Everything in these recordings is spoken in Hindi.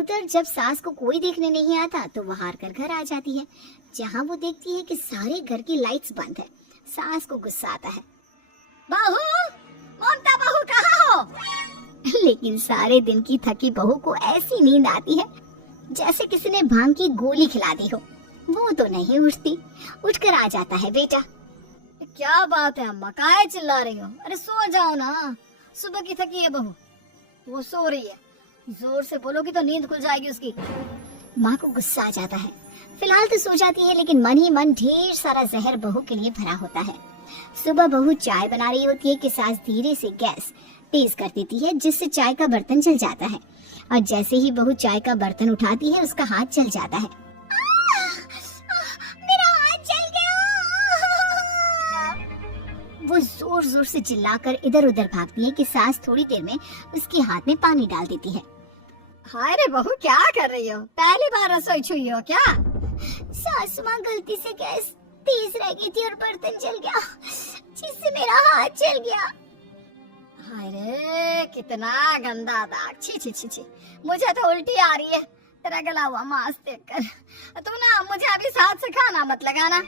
उधर जब सास को कोई देखने नहीं आता तो वो हार कर घर आ जाती है, जहाँ वो देखती है कि सारे घर की लाइट्स बंद है। सास को गुस्सा आता है, बहू, ममता बहू कहाँ हो? लेकिन सारे दिन की थकी बहू को ऐसी नींद आती है जैसे किसी ने भांग की गोली खिला दी हो। वो तो नहीं उठती। उठकर आ जाता है बेटा। क्या बात है अम्मा, काहे चिल्ला रही हो? अरे सो जाओ ना, सुबह की थकी है बहू। वो सो रही है, जोर से बोलोगी तो नींद खुल जाएगी उसकी। माँ को गुस्सा आ जाता है। फिलहाल तो सो जाती है, लेकिन मन ही मन ढेर सारा जहर बहू के लिए भरा होता है। सुबह बहू चाय बना रही होती है कि सास धीरे से गैस तेज कर देती है, जिससे चाय का बर्तन जल जाता है। और जैसे ही बहू चाय का बर्तन उठाती है, उसका हाथ जल जाता है। मेरा हाथ जल गया। वो जोर जोर से चिल्लाकर इधर उधर भागती है कि सास थोड़ी देर में उसके हाथ में पानी डाल देती है। हाय रे बहू, क्या कर रही हो? पहली बार रसोई छुई हो क्या? सासू माँ, गलती से गैस तेज रह गई थी और बर्तन जल गया, जिससे मेरा हाथ जल गया। हाय रे, कितना गंदा दाग। छी छी छी छी, मुझे तो उल्टी आ रही है तेरा गला हुआ मांस देखकर। तू ना मुझे अभी हाथ से खाना मत लगाना।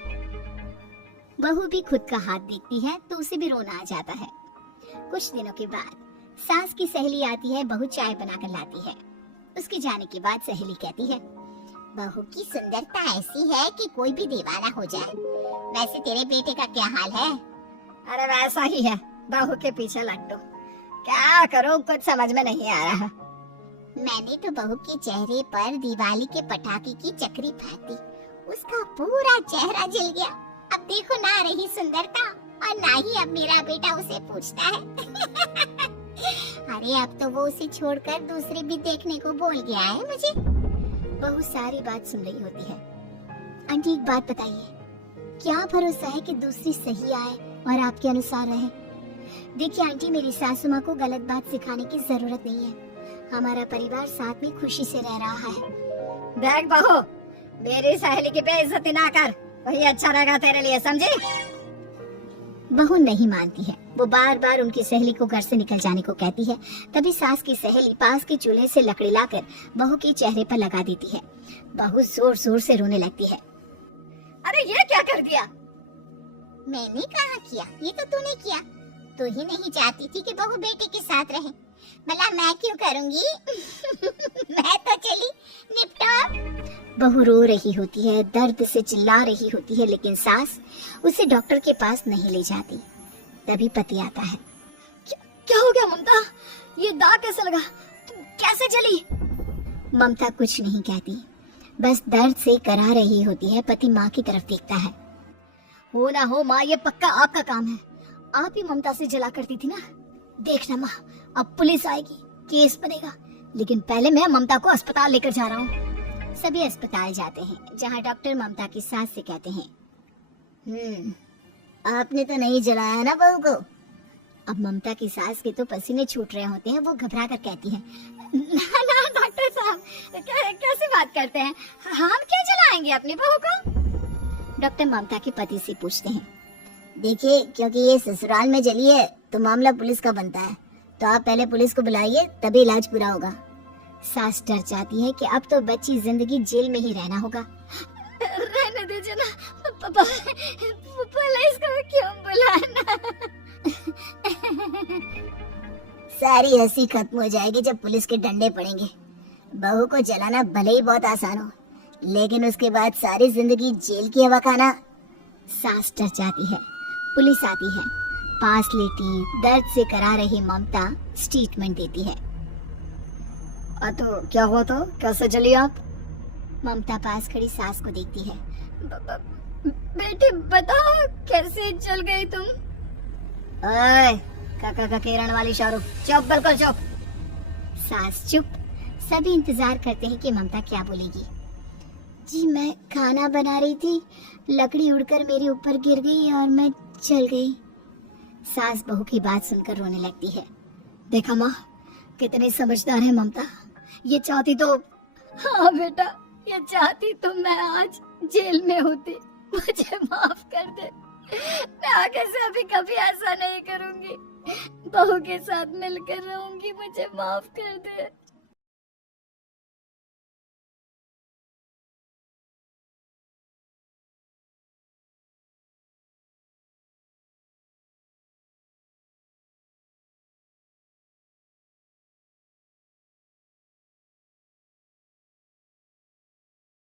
बहू भी खुद का हाथ देखती है तो उसे भी रोना आ जाता है। कुछ दिनों के बाद सास की सहेली आती है, बहू चाय बनाकर लाती है। उसके जाने के बाद सहेली कहती है, बहू की सुंदरता ऐसी है कि कोई भी दीवाना हो जाए। वैसे तेरे बेटे का क्या हाल है? अरे वैसा ही है, बहू के पीछे लट्टू। क्या करूं, कुछ समझ में नहीं आ रहा। मैंने तो बहू के चेहरे पर दिवाली के पटाखे की चक्री फेंकी, उसका पूरा चेहरा जल गया। अब देखो ना रही सुंदरता, और ना ही अब मेरा बेटा उसे पूछता है। अरे अब तो वो उसे छोड़कर दूसरी भी देखने को बोल गया है मुझे। बहू सारी बात सुन रही होती है। आंटी एक बात बताइए, क्या भरोसा है कि दूसरी सही आए और आपके अनुसार रहे? देखिए आंटी, मेरी सासू माँ को गलत बात सिखाने की जरूरत नहीं है। हमारा परिवार साथ में खुशी से रह रहा है। देख बहू, मेरी सहेली की बेइज्जती ना कर, वही अच्छा रहेगा तेरे लिए, समझी? बहू नहीं मानती है। वो बार बार उनकी सहेली को घर से निकल जाने को कहती है। तभी सास की सहेली पास के चूल्हे से लकड़ी लाकर बहू के चेहरे पर लगा देती है। बहू जोर जोर से रोने लगती है। अरे ये क्या कर दिया? मैंने कहा किया, ये तो तूने किया। तू ही नहीं चाहती थी कि बहू बेटे के साथ रहे, भला मैं क्यों करूंगी? मैं तो चली, निपटा। बहू रो रही होती है, दर्द से चिल्ला रही होती है, लेकिन सास उसे डॉक्टर के पास नहीं ले जाती। तभी पति आता है। क्या हो गया ममता? ये दाग कैसे लगा? कैसे जली? ममता कुछ नहीं कहती, बस दर्द से करा रही होती है। पति माँ की तरफ देखता है। हो ना हो माँ, ये पक्का आपका काम है। आप ही ममता से जला करती थी ना। देखना माँ, अब पुलिस आएगी, केस बनेगा, लेकिन पहले मैं ममता को अस्पताल लेकर जा रहा हूँ। सभी अस्पताल जाते हैं, जहाँ डॉक्टर ममता की सास से कहते हैं, आपने तो नहीं जलाया ना बहू को? अब ममता की सास के तो पसीने छूट रहे होते हैं। वो घबरा कर कहती है, ना ना डॉक्टर साहब, कैसे बात करते हैं, हम क्यों जलाएंगे अपनी बहू को? डॉक्टर ममता के पति से पूछते हैं, देखिए, क्योंकि ये ससुराल में जली है तो मामला पुलिस का बनता है, तो आप पहले पुलिस को बुलाइए, तभी इलाज पूरा होगा। सास डर जाती है कि अब तो बच्ची जिंदगी जेल में ही रहना होगा। रहने दीजिए ना, पुलिस को क्यों बुलाना? सारी हंसी खत्म हो जाएगी जब पुलिस के डंडे पड़ेंगे। बहू को जलाना भले ही बहुत आसान हो, लेकिन उसके बाद सारी जिंदगी जेल की हवा खाना। सास डर जाती है। पुलिस आती है, पास लेटी दर्द से करा रही ममता स्टेटमेंट देती है। तो क्या हुआ? तो कैसे जली आप? ममता पास खड़ी सास को देखती है। बेटी बताओ, कैसे जल गई तुम? ओए, काका का केरन वाली शाहरुख, चुप, बिल्कुल चुप। सास चुप। सभी इंतजार करते हैं कि ममता क्या बोलेगी। जी मैं खाना बना रही थी, लकड़ी उड़कर मेरे ऊपर गिर गई और मैं जल गई। सास बहू की बात सुनकर रोने लगती है। देखा माँ, कितनी समझदार है ममता। ये चाहती तो, हाँ बेटा, ये चाहती तो मैं आज जेल में होती। मुझे माफ कर दे, मैं आगे से अभी कभी ऐसा नहीं करूंगी। बहू के साथ मिलकर रहूंगी, मुझे माफ कर दे।